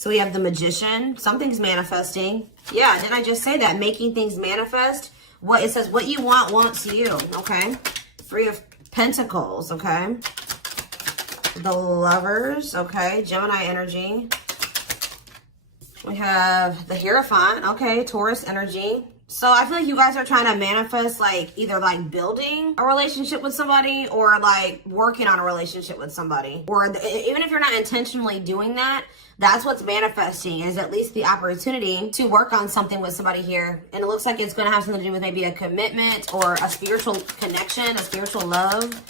So we have the Magician. Something's manifesting. Yeah, didn't I just say that? Making things manifest. What it says, what you want wants you. Okay. Three of Pentacles. Okay. The Lovers. Okay. Gemini energy. We have the Hierophant. Okay. Taurus energy. So I feel like you guys are trying to manifest like either like building a relationship with somebody or like working on a relationship with somebody. Or even if you're not intentionally doing that, that's what's manifesting, is at least the opportunity to work on something with somebody here. And it looks like it's going to have something to do with maybe a commitment or a spiritual connection, a spiritual love.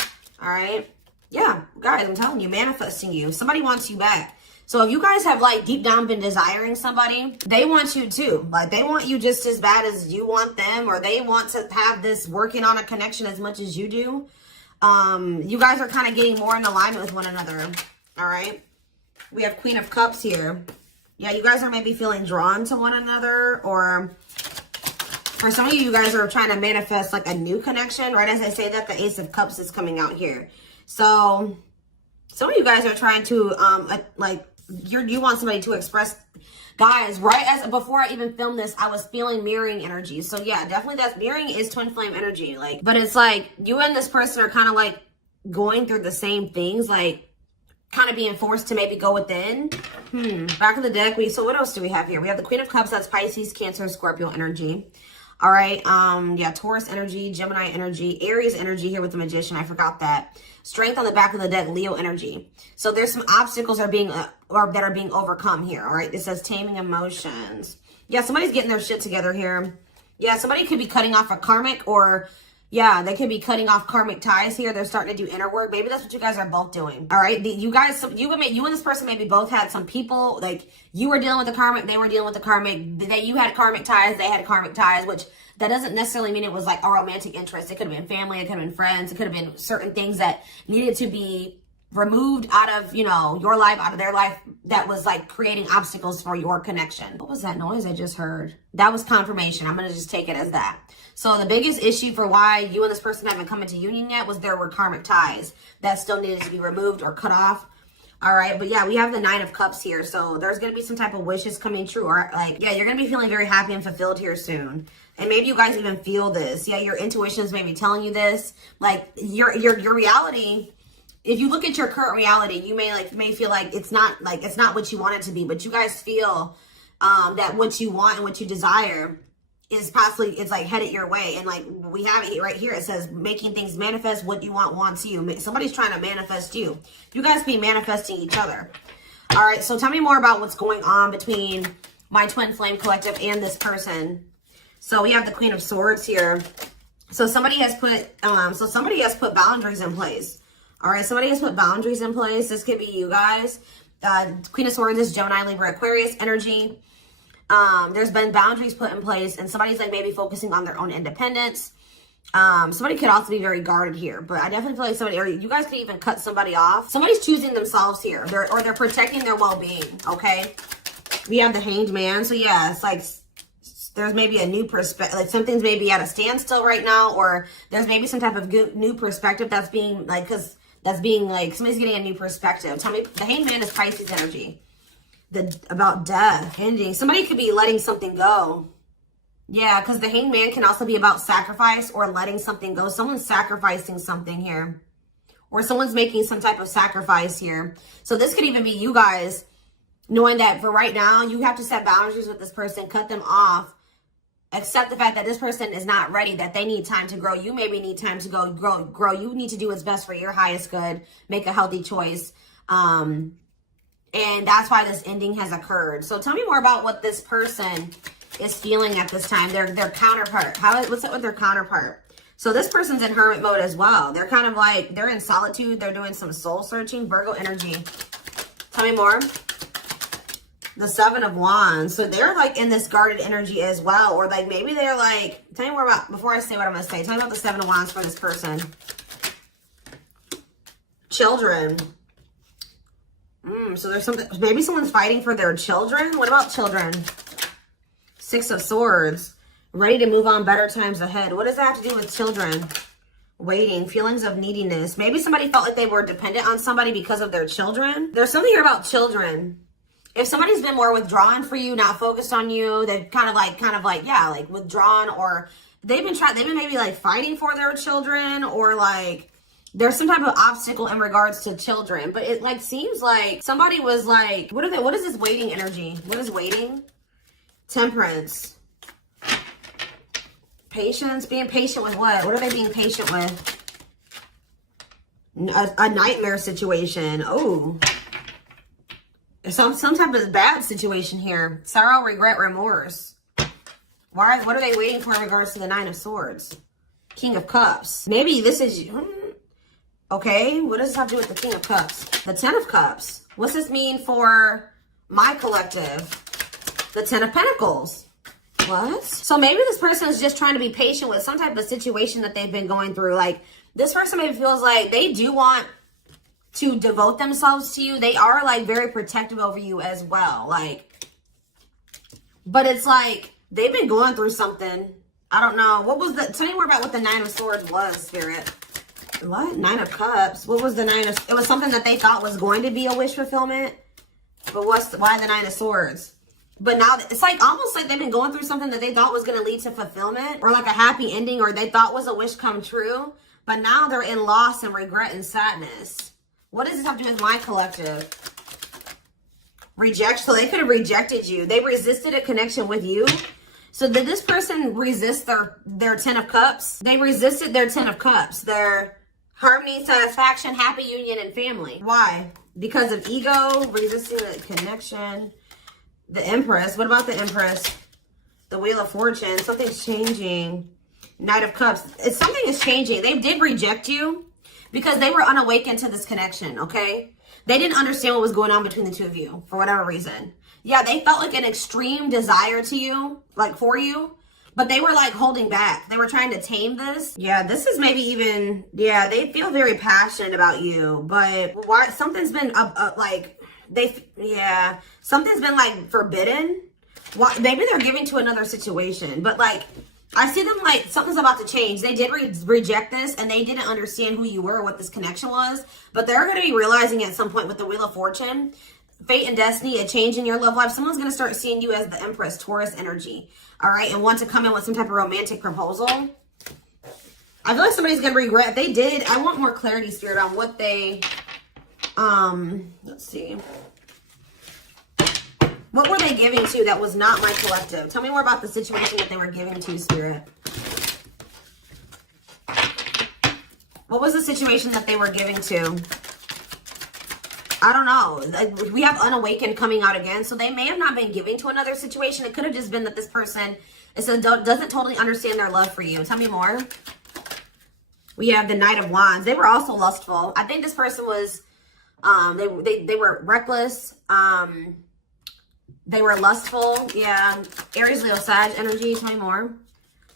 All right. Yeah, guys, I'm telling you, manifesting you. Somebody wants you back. So if you guys have like deep down been desiring somebody, they want you too. Like they want you just as bad as you want them, or they want to have this working on a connection as much as you do. You guys are kind of getting more in alignment with one another. All right. We have Queen of Cups here. Yeah, you guys are maybe feeling drawn to one another, or for some of you, you guys are trying to manifest like a new connection. Right as I say that, the Ace of Cups is coming out here. So some of you guys are trying to you want somebody to express. Guys, right as before I even filmed this, I was feeling mirroring energy. So yeah, definitely that's mirroring is twin flame energy. Like, but it's like you and this person are kind of like going through the same things, like kind of being forced to maybe go within. Back of the deck, so what else do we have here? We have the Queen of Cups, that's Pisces, Cancer, Scorpio energy. All right, yeah, Taurus energy, Gemini energy, Aries energy here with the Magician. I forgot that. Strength on the back of the deck, Leo energy. So there's some obstacles that are being overcome here. All right, it says taming emotions. Yeah, somebody's getting their shit together here. Yeah, somebody could be cutting off a karmic, or yeah, they could be cutting off karmic ties here. They're starting to do inner work. Maybe that's what you guys are both doing. All right, you and this person maybe both had some people, like you were dealing with the karmic, they were dealing with the karmic. You had karmic ties, they had karmic ties, which that doesn't necessarily mean it was like a romantic interest. It could have been family, it could have been friends, it could have been certain things that needed to be removed out of, you know, your life, out of their life, that was like creating obstacles for your connection. What was that noise I just heard? That was confirmation. I'm going to just take it as that. So the biggest issue for why you and this person haven't come into union yet was there were karmic ties that still needed to be removed or cut off. All right. But yeah, we have the Nine of Cups here. So there's going to be some type of wishes coming true. Or like, yeah, you're going to be feeling very happy and fulfilled here soon. And maybe you guys even feel this. Yeah, your intuition is maybe telling you this. Like your reality, if you look at your current reality, you may feel like it's not what you want it to be, but you guys feel that what you want and what you desire is possibly, it's like headed your way. And like we have it right here, it says making things manifest, what you want wants you. Somebody's trying to manifest you. You guys be manifesting each other. All right, so tell me more about what's going on between my twin flame collective and this person. So we have the Queen of Swords here. So somebody has put boundaries in place. All right, somebody has put boundaries in place. This could be you guys. Queen of Swords is Gemini, Libra, Aquarius energy. There's been boundaries put in place, and somebody's like maybe focusing on their own independence. Somebody could also be very guarded here, but I definitely feel like somebody, or you guys could even cut somebody off. Somebody's choosing themselves here, they're protecting their well-being. Okay, we have the Hanged Man. So yeah, it's like there's maybe a new perspective, like something's maybe at a standstill right now, or there's maybe some type of new perspective that's being like, somebody's getting a new perspective. Tell me, the Hanged Man is Pisces energy. About death, ending. Somebody could be letting something go. Yeah, because the Hanged Man can also be about sacrifice or letting something go. Someone's sacrificing something here, or someone's making some type of sacrifice here. So this could even be you guys knowing that for right now, you have to set boundaries with this person, cut them off, accept the fact that this person is not ready, that they need time to grow. You maybe need time to grow. You need to do what's best for your highest good, make a healthy choice. And that's why this ending has occurred. So tell me more about what this person is feeling at this time. Their counterpart. What's up with their counterpart? So this person's in hermit mode as well. They're kind of like, they're in solitude. They're doing some soul searching. Virgo energy. Tell me more. The Seven of Wands. So they're like in this guarded energy as well. Or like maybe they're like, tell me more about, before I say what I'm going to say, tell me about the Seven of Wands for this person. Children. So there's something, maybe someone's fighting for their children. What about children? Six of Swords. Ready to move on, better times ahead. What does that have to do with children? Waiting, feelings of neediness. Maybe somebody felt like they were dependent on somebody because of their children. There's something here about children. If somebody's been more withdrawn for you, not focused on you, they've kind of like, yeah, like withdrawn, or they've been maybe like fighting for their children, or like there's some type of obstacle in regards to children. But it like seems like somebody was like, what is this waiting energy? What is waiting? Temperance. Patience. Being patient with what? What are they being patient with? A nightmare situation. Oh. Some type of bad situation here. Sorrow, regret, remorse. Why? What are they waiting for in regards to the Nine of Swords? King of Cups. Maybe this is... Okay, what does this have to do with the King of Cups? The Ten of Cups. What's this mean for my collective? The Ten of Pentacles. What? So maybe this person is just trying to be patient with some type of situation that they've been going through. Like, this person maybe feels like they do want to devote themselves to you. They are like very protective over you as well. Like, but it's like they've been going through something. I don't know. What was the, tell me more about what the Nine of Swords was, Spirit. What? Nine of Cups. What was the Nine of, it was something that they thought was going to be a wish fulfillment. But why the Nine of Swords? But now it's like almost like they've been going through something that they thought was going to lead to fulfillment, or like a happy ending, or they thought was a wish come true. But now they're in loss and regret and sadness. What does this have to do with my collective? Rejection. So they could have rejected you. They resisted a connection with you. So did this person resist their Ten of Cups? They resisted their Ten of Cups. Their harmony, satisfaction, happy union, and family. Why? Because of ego, resisting the connection. The Empress. What about the Empress? The Wheel of Fortune. Something's changing. Knight of Cups. Something is changing. They did reject you because they were unawakened to this connection, okay? They didn't understand what was going on between the two of you for whatever reason. Yeah, they felt like an extreme desire to you, like for you, but they were like holding back. They were trying to tame this. Yeah, this is maybe even, yeah, they feel very passionate about you, but why something's been something's been like forbidden. Why, maybe they're giving to another situation, but like, I see them like something's about to change. They did reject this, and they didn't understand who you were, what this connection was. But they're going to be realizing at some point with the Wheel of Fortune, fate and destiny, a change in your love life. Someone's going to start seeing you as the Empress, Taurus energy. All right, and want to come in with some type of romantic proposal. I feel like somebody's going to regret. They did. I want more clarity, Spirit, on what they. Let's see. What were they giving to that was not my collective? Tell me more about the situation that they were giving to, Spirit. What was the situation that they were giving to? I don't know. We have unawakened coming out again. So they may have not been giving to another situation. It could have just been that this person doesn't totally understand their love for you. Tell me more. We have the Knight of Wands. They were also lustful. I think this person was, they were reckless. They were lustful. Yeah. Aries, Leo, Sag energy. Tell me more.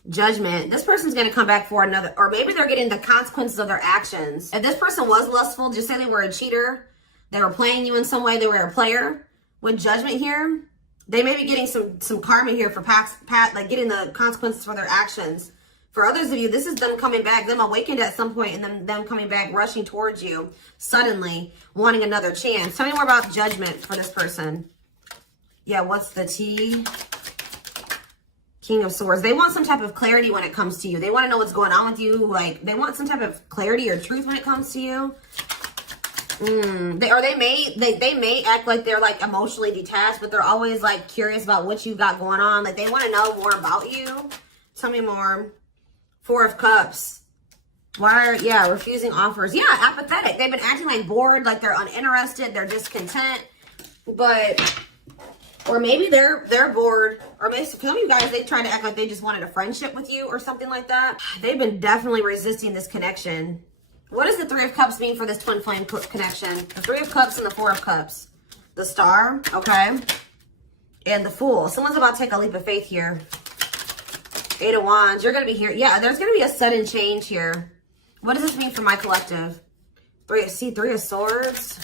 Judgment. This person's going to come back for another, or maybe they're getting the consequences of their actions. If this person was lustful, just say they were a cheater. They were playing you in some way. They were a player. With Judgment here, they may be getting some karma here for like getting the consequences for their actions. For others of you, this is them coming back, them awakened at some point, and then them coming back, rushing towards you suddenly, wanting another chance. Tell me more about Judgment for this person. Yeah, what's the T? King of Swords. They want some type of clarity when it comes to you. They want to know what's going on with you. Like, they want some type of clarity or truth when it comes to you. They may act like they're like emotionally detached, but they're always like curious about what you got going on. Like, they want to know more about you. Tell me more. Four of Cups. Refusing offers. Yeah, apathetic. They've been acting like bored, like they're uninterested, they're discontent. But, or maybe they're bored, or maybe some of you guys, they try to act like they just wanted a friendship with you or something like that. They've been definitely resisting this connection. What does the Three of Cups mean for this twin flame connection? The Three of Cups and the Four of Cups. The Star, okay. And the Fool. Someone's about to take a leap of faith here. Eight of Wands. You're going to be here. Yeah, there's going to be a sudden change here. What does this mean for my collective? Three of Swords.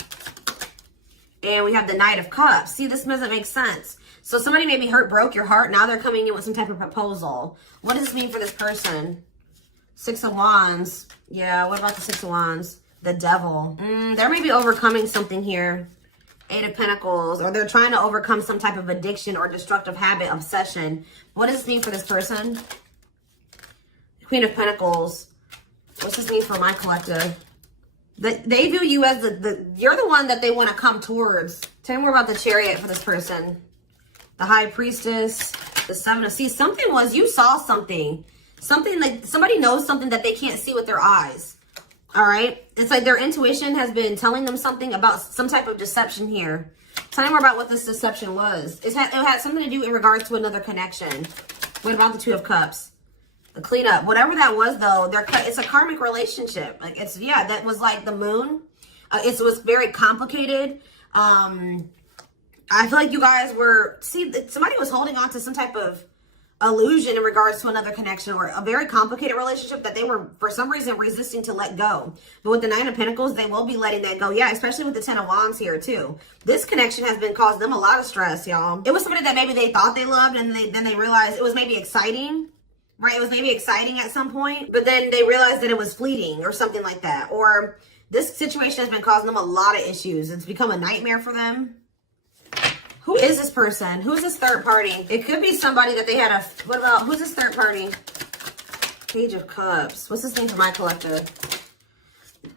And we have the Knight of Cups. See, this doesn't make sense. So somebody maybe broke your heart. Now they're coming in with some type of proposal. What does this mean for this person? Six of Wands. Yeah, what about the Six of Wands? The Devil. They may be overcoming something here. Eight of Pentacles, or they're trying to overcome some type of addiction or destructive habit, obsession. What does this mean for this person? Queen of Pentacles. What's this mean for my collective? They view you as you're the one that they want to come towards. Tell me more about the Chariot for this person. The High Priestess, the Seven of... See, something was, you saw something. Something like, somebody knows something that they can't see with their eyes. All right? It's like their intuition has been telling them something about some type of deception here. Tell me more about what this deception was. It had something to do in regards to another connection. What about the Two of Cups? The cleanup, whatever that was, though, it's a karmic relationship. Like, it's, yeah, that was like the moon. It was very complicated. I feel like you guys were, somebody was holding on to some type of illusion in regards to another connection or a very complicated relationship that they were, for some reason, resisting to let go. But with the Nine of Pentacles, they will be letting that go. Yeah, especially with the Ten of Wands here, too. This connection has been causing them a lot of stress, y'all. It was somebody that maybe they thought they loved, and then they realized it was maybe exciting. Right, it was maybe exciting at some point, but then they realized that it was fleeting or something like that. Or this situation has been causing them a lot of issues. It's become a nightmare for them. Who is this person? Who's this third party? It could be somebody that they had a... What about... Who's this third party? Page of Cups. What's this name for my collective?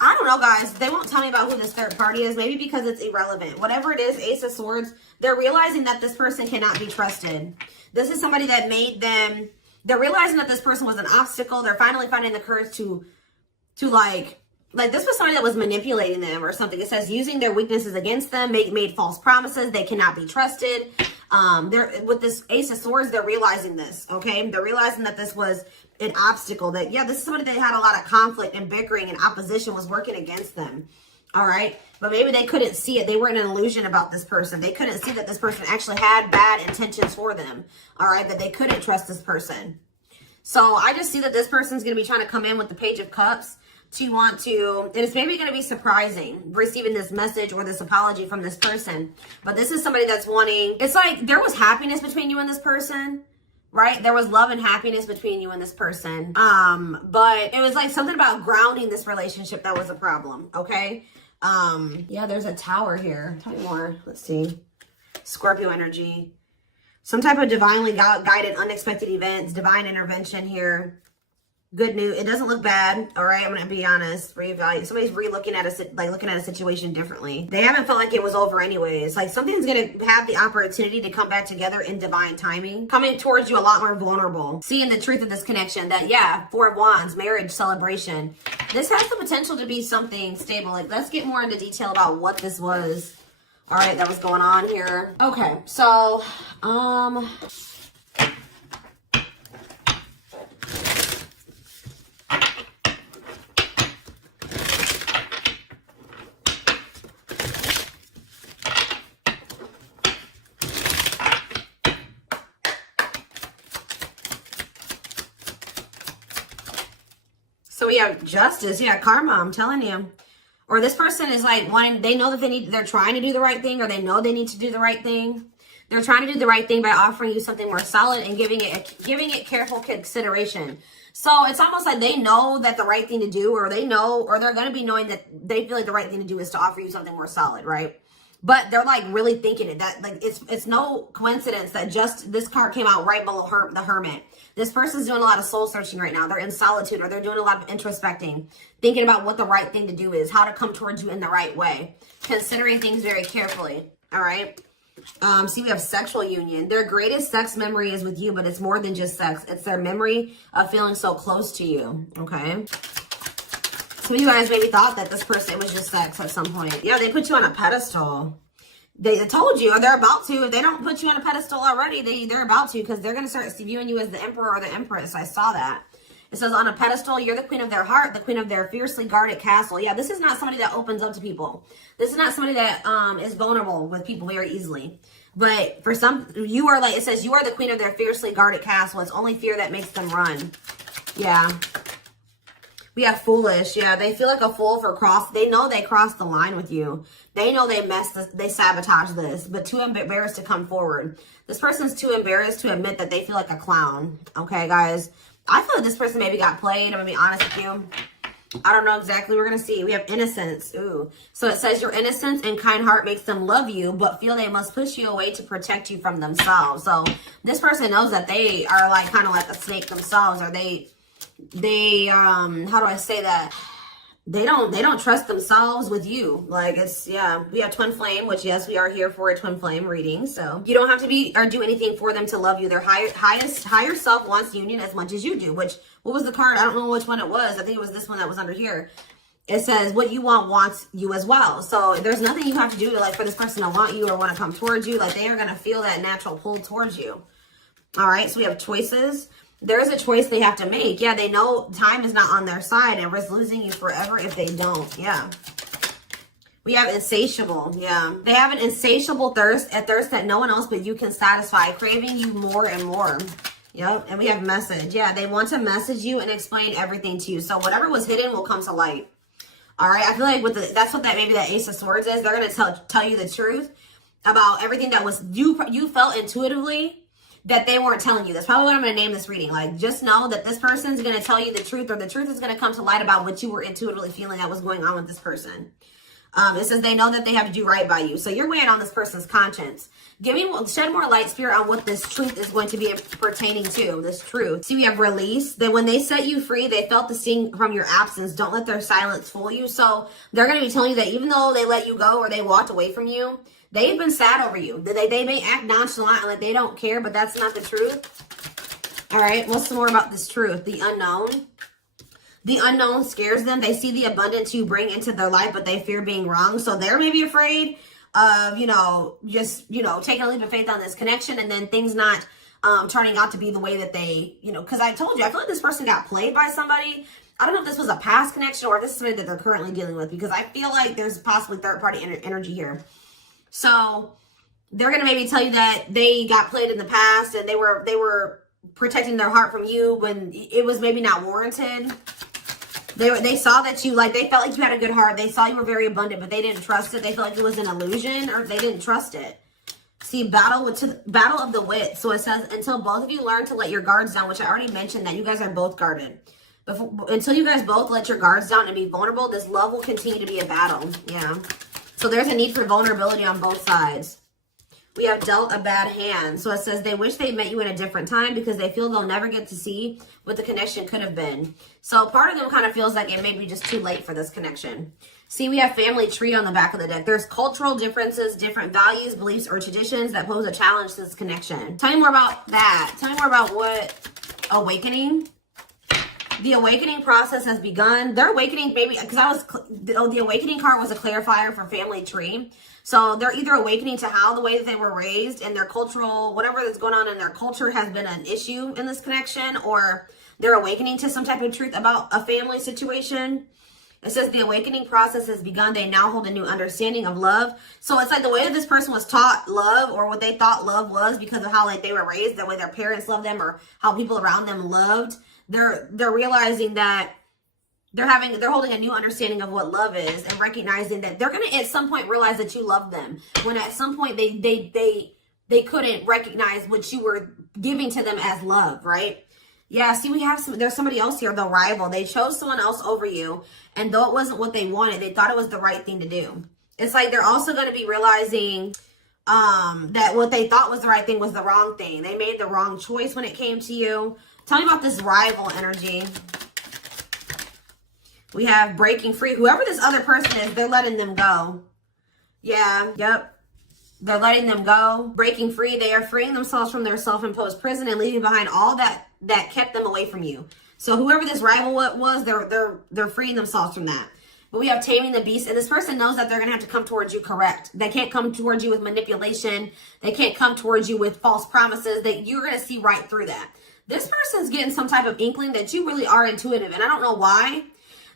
I don't know, guys. They won't tell me about who this third party is. Maybe because it's irrelevant. Whatever it is, Ace of Swords, they're realizing that this person cannot be trusted. This is somebody that made them... They're realizing that this person was an obstacle. They're finally finding the courage to like this was somebody that was manipulating them or something. It says using their weaknesses against them, made false promises. They cannot be trusted. With this Ace of Swords, they're realizing this, okay? They're realizing that this was an obstacle. That, yeah, this is somebody that had a lot of conflict and bickering and opposition was working against them, all right? But maybe they couldn't see it. They were in an illusion about this person. They couldn't see that this person actually had bad intentions for them. All right, that they couldn't trust this person. So I just see that this person's going to be trying to come in with the Page of Cups to want to, and it's maybe going to be surprising receiving this message or this apology from this person. But this is somebody that's wanting, it's like there was happiness between you and this person, right? There was love and happiness between you and this person. But it was like something about grounding this relationship that was a problem, okay? Yeah, there's a Tower here. Tell me more. Let's see. Scorpio energy. Some type of divinely guided, unexpected events, divine intervention here. Good news. It doesn't look bad. All right, I'm gonna be honest. Somebody's looking at a situation differently. They haven't felt like it was over anyways. Like something's gonna have the opportunity to come back together in divine timing, coming towards you a lot more vulnerable, seeing the truth of this connection. That, yeah, Four of Wands, marriage, celebration. This has the potential to be something stable. Like, let's get more into detail about what this was. All right, that was going on here. Okay, so so we have Justice. Yeah, karma, I'm telling you. Or this person is like wanting, they know that they're trying to do the right thing, or they know they need to do the right thing. They're trying to do the right thing by offering you something more solid and giving it careful consideration. So it's almost like they know that the right thing to do, or they know, or they're going to be knowing that they feel like the right thing to do is to offer you something more solid, right? But they're like really thinking it. That, like, it's no coincidence that just this card came out right below the Hermit. This person's doing a lot of soul searching right now. They're in solitude, or they're doing a lot of introspecting, thinking about what the right thing to do is, how to come towards you in the right way, considering things very carefully. All right. See, we have sexual union. Their greatest sex memory is with you, but it's more than just sex. It's their memory of feeling so close to you. Okay. Some of you guys maybe thought that this person, it was just sex at some point. Yeah, they put you on a pedestal. They told you, or they're about to. If they don't put you on a pedestal already, they're about to, because they're going to start viewing you as the emperor or the empress. I saw that. It says on a pedestal, you're the queen of their heart, the queen of their fiercely guarded castle. Yeah, this is not somebody that opens up to people. This is not somebody that is vulnerable with people very easily. But for some, you are like, it says you are the queen of their fiercely guarded castle. It's only fear that makes them run. Yeah. We have foolish. Yeah, they feel like a fool for they know they crossed the line with you. They know they sabotaged this, but too embarrassed to come forward. This person's too embarrassed to admit that they feel like a clown. Okay, guys. I feel like this person maybe got played. I'm going to be honest with you. I don't know exactly. We're going to see. We have innocence. Ooh. So it says your innocence and kind heart makes them love you, but feel they must push you away to protect you from themselves. So this person knows that they are like kind of like a snake themselves, or they how do I say that? They don't trust themselves with you. Like, it's, yeah, we have twin flame, which, yes, we are here for a twin flame reading. So you don't have to be or do anything for them to love you. Their higher self wants union as much as you do. Which, what was the card? I don't know which one it was. I think it was this one that was under here. It says what you want wants you as well. So there's nothing you have to do to, like, for this person to want you or want to come towards you. Like, they are going to feel that natural pull towards you. All right, so we have choices. There's a choice they have to make. Yeah, they know time is not on their side and risk losing you forever if they don't. Yeah. We have insatiable. Yeah. They have an insatiable thirst, a thirst that no one else but you can satisfy, craving you more and more. Yep. And we have message. Yeah, they want to message you and explain everything to you. So whatever was hidden will come to light. All right. I feel like with that's what that maybe that Ace of Swords is. They're going to tell you the truth about everything that was you felt intuitively that they weren't telling you. That's probably what I'm going to name this reading. Like, just know that this person's going to tell you the truth, or the truth is going to come to light about what you were intuitively feeling that was going on with this person. It says they know that they have to do right by you. So you're weighing on this person's conscience. Shed more light, Spirit, on what this truth is going to be pertaining to, this truth. See, we have release. That when they set you free, they felt the sting from your absence. Don't let their silence fool you. So they're going to be telling you that even though they let you go or they walked away from you, they've been sad over you. They may act nonchalant and like they don't care, but that's not the truth. All right, what's some more about this truth? The unknown. The unknown scares them. They see the abundance you bring into their life, but they fear being wrong. So they're maybe afraid of, just, taking a leap of faith on this connection and then things not turning out to be the way that they, because I told you, I feel like this person got played by somebody. I don't know if this was a past connection or if this is somebody that they're currently dealing with, because I feel like there's possibly third-party energy here. So they're going to maybe tell you that they got played in the past and they were protecting their heart from you when it was maybe not warranted. They saw that you, like, they felt like you had a good heart. They saw you were very abundant, but they didn't trust it. They felt like it was an illusion, or they didn't trust it. See, battle of the wit. So it says, until both of you learn to let your guards down, which I already mentioned that you guys are both guarded. Until you guys both let your guards down and be vulnerable, this love will continue to be a battle. Yeah. So there's a need for vulnerability on both sides. We have dealt a bad hand. So it says they wish they met you in a different time because they feel they'll never get to see what the connection could have been. So part of them kind of feels like it may be just too late for this connection. See, we have family tree on the back of the deck. There's cultural differences, different values, beliefs, or traditions that pose a challenge to this connection. Tell me more about that. Tell me more about what awakening. The awakening process has begun. Their awakening, maybe, because the awakening card was a clarifier for family tree. So they're either awakening to how the way that they were raised and their cultural, whatever that's going on in their culture has been an issue in this connection, or they're awakening to some type of truth about a family situation. It says the awakening process has begun. They now hold a new understanding of love. So it's like the way that this person was taught love, or what they thought love was because of how like they were raised, the way their parents loved them or how people around them loved. They're realizing that they're holding a new understanding of what love is, and recognizing that they're going to at some point realize that you love them, when at some point they couldn't recognize what you were giving to them as love, right? Yeah, see, there's somebody else here, the rival. They chose someone else over you, and though it wasn't what they wanted, they thought it was the right thing to do. It's like they're also going to be realizing that what they thought was the right thing was the wrong thing. They made the wrong choice when it came to you. Tell me about this rival energy. We have breaking free. Whoever this other person is, they're letting them go. Yeah, yep. They're letting them go. Breaking free. They are freeing themselves from their self-imposed prison and leaving behind all that kept them away from you. So whoever this rival was, they're freeing themselves from that. But we have taming the beast, and this person knows that they're going to have to come towards you correct. They can't come towards you with manipulation. They can't come towards you with false promises. That you're going to see right through that. This person's getting some type of inkling that you really are intuitive, and I don't know why.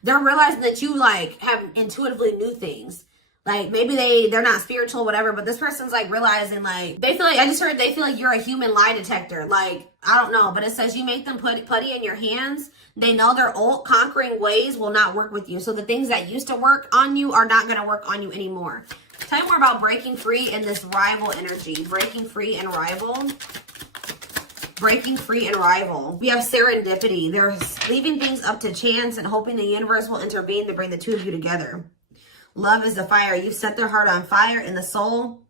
They're realizing that you like have intuitively knew things. Like maybe they're not spiritual, whatever, but this person's like realizing like they feel like, I just heard they feel like you're a human lie detector. Like, I don't know, but it says you make them put putty in your hands. They know their old conquering ways will not work with you. So the things that used to work on you are not going to work on you anymore. Tell me more about breaking free and this rival energy. Breaking free and rival. breaking free and rival. We have serendipity. They're leaving things up to chance and hoping the universe will intervene to bring the two of you together. Love is the fire. You've set their heart on fire in the soul,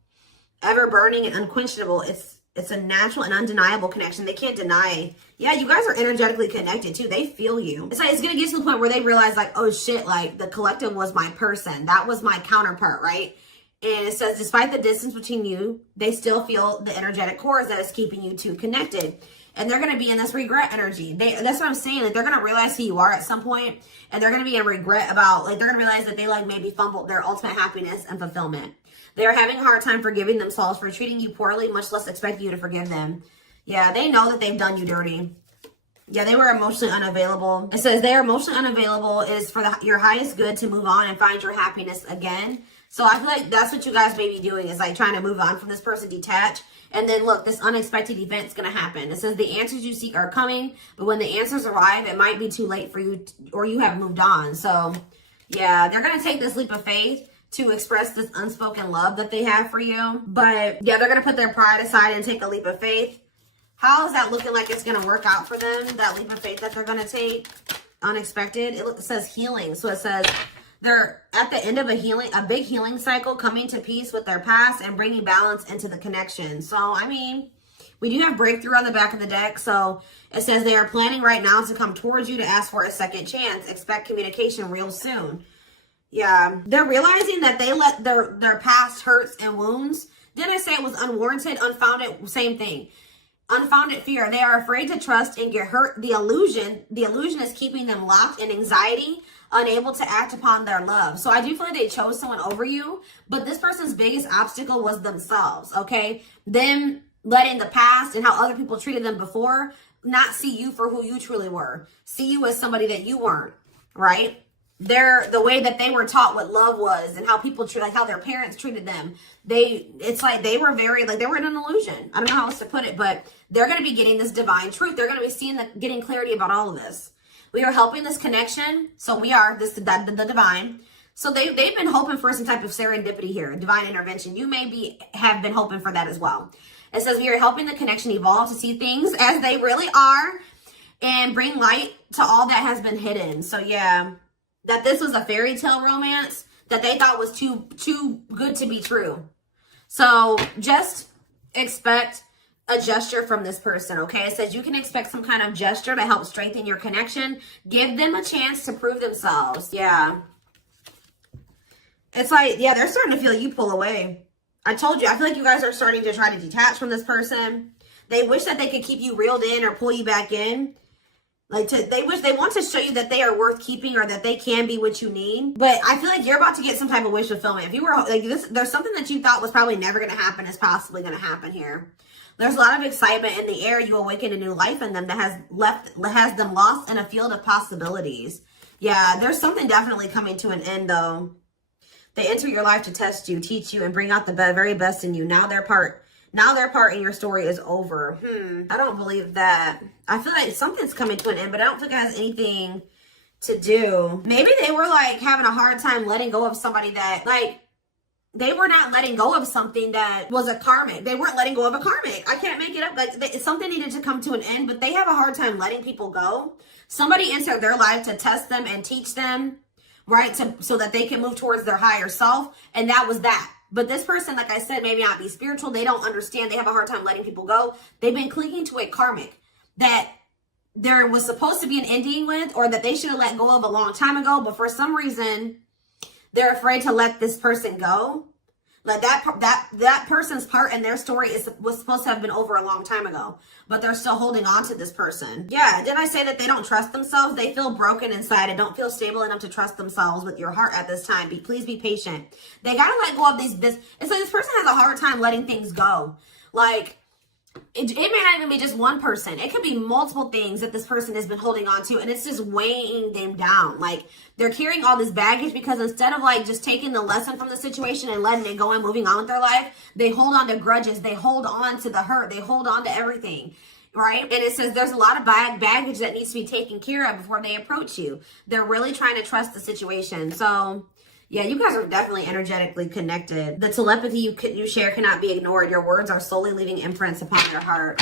ever burning and unquenchable. It's a natural and undeniable connection. They can't deny. Yeah, you guys are energetically connected too. They feel you. It's like it's gonna get to the point where they realize, like, oh shit, like the collective was my person. That was my counterpart, right? And it says, despite the distance between you, they still feel the energetic cores that is keeping you two connected. And they're going to be in this regret energy. That's what I'm saying. Like, they're going to realize who you are at some point, and they're going to be in regret about, like, they're going to realize that they, like, maybe fumbled their ultimate happiness and fulfillment. They're having a hard time forgiving themselves for treating you poorly, much less expect you to forgive them. Yeah, they know that they've done you dirty. Yeah, they were emotionally unavailable. It says they are emotionally unavailable is for your highest good to move on and find your happiness again. So I feel like that's what you guys may be doing, is like trying to move on from this person, detach. And then look, this unexpected event's going to happen. It says the answers you seek are coming, but when the answers arrive, it might be too late for you or you have moved on. So yeah, they're going to take this leap of faith to express this unspoken love that they have for you. But yeah, they're going to put their pride aside and take a leap of faith. How is that looking like it's going to work out for them? That leap of faith that they're going to take, unexpected. It says healing. So it says they're at the end of a big healing cycle, coming to peace with their past and bringing balance into the connection. So, I mean, we do have breakthrough on the back of the deck. So it says they are planning right now to come towards you to ask for a second chance. Expect communication real soon. Yeah, they're realizing that they let their past hurts and wounds. Didn't I say it was unwarranted, unfounded? Same thing. Unfounded fear. They are afraid to trust and get hurt. The illusion is keeping them locked in anxiety, unable to act upon their love. So I do feel like they chose someone over you, but this person's biggest obstacle was themselves, okay? Them letting the past and how other people treated them before not see you for who you truly were. See you as somebody that you weren't, right? The way that they were taught what love was and how people treat, like how their parents treated them. It's like they were very, like they were in an illusion. I don't know how else to put it, but they're going to be getting this divine truth. They're going to be seeing getting clarity about all of this. We are helping this connection. So we are the divine. So they've been hoping for some type of serendipity here, divine intervention. You may have been hoping for that as well. It says we are helping the connection evolve to see things as they really are and bring light to all that has been hidden. So yeah, that this was a fairy tale romance that they thought was too good to be true. So just expect a gesture from this person, okay? It says you can expect some kind of gesture to help strengthen your connection. Give them a chance to prove themselves. Yeah. It's like, yeah, they're starting to feel you pull away. I told you, I feel like you guys are starting to try to detach from this person. They wish that they could keep you reeled in or pull you back in. They want to show you that they are worth keeping or that they can be what you need. But I feel like you're about to get some type of wish fulfillment. If you were like this, there's something that you thought was probably never going to happen is possibly going to happen here. There's a lot of excitement in the air. You awaken a new life in them that has them lost in a field of possibilities. Yeah, there's something definitely coming to an end though. They enter your life to test you, teach you, and bring out the very best in you. Now their part in your story is over. I don't believe that. I feel like something's coming to an end, but I don't think it has anything to do. Maybe they were like having a hard time letting go of somebody that like, they were not letting go of something that was a karmic. They weren't letting go of a karmic. I can't make it up. Like something needed to come to an end, but they have a hard time letting people go. Somebody entered their life to test them and teach them, right? So that they can move towards their higher self. And that was that. But this person, like I said, maybe not be spiritual. They don't understand. They have a hard time letting people go. They've been clinging to a karmic that there was supposed to be an ending with, or that they should have let go of a long time ago. But for some reason, they're afraid to let this person go. Like that person's part in their story was supposed to have been over a long time ago, but they're still holding on to this person. Yeah, didn't I say that they don't trust themselves? They feel broken inside and don't feel stable enough to trust themselves with your heart at this time. Please be patient. They gotta let go of this. It's like this person has a hard time letting things go. Like it may not even be just one person. It could be multiple things that this person has been holding on to, and it's just weighing them down. Like they're carrying all this baggage because instead of like just taking the lesson from the situation and letting it go and moving on with their life, they hold on to grudges. They hold on to the hurt. They hold on to everything, right? And it says there's a lot of baggage that needs to be taken care of before they approach you. They're really trying to trust the situation. So yeah, you guys are definitely energetically connected. The telepathy you share cannot be ignored. Your words are slowly leaving imprints upon your heart.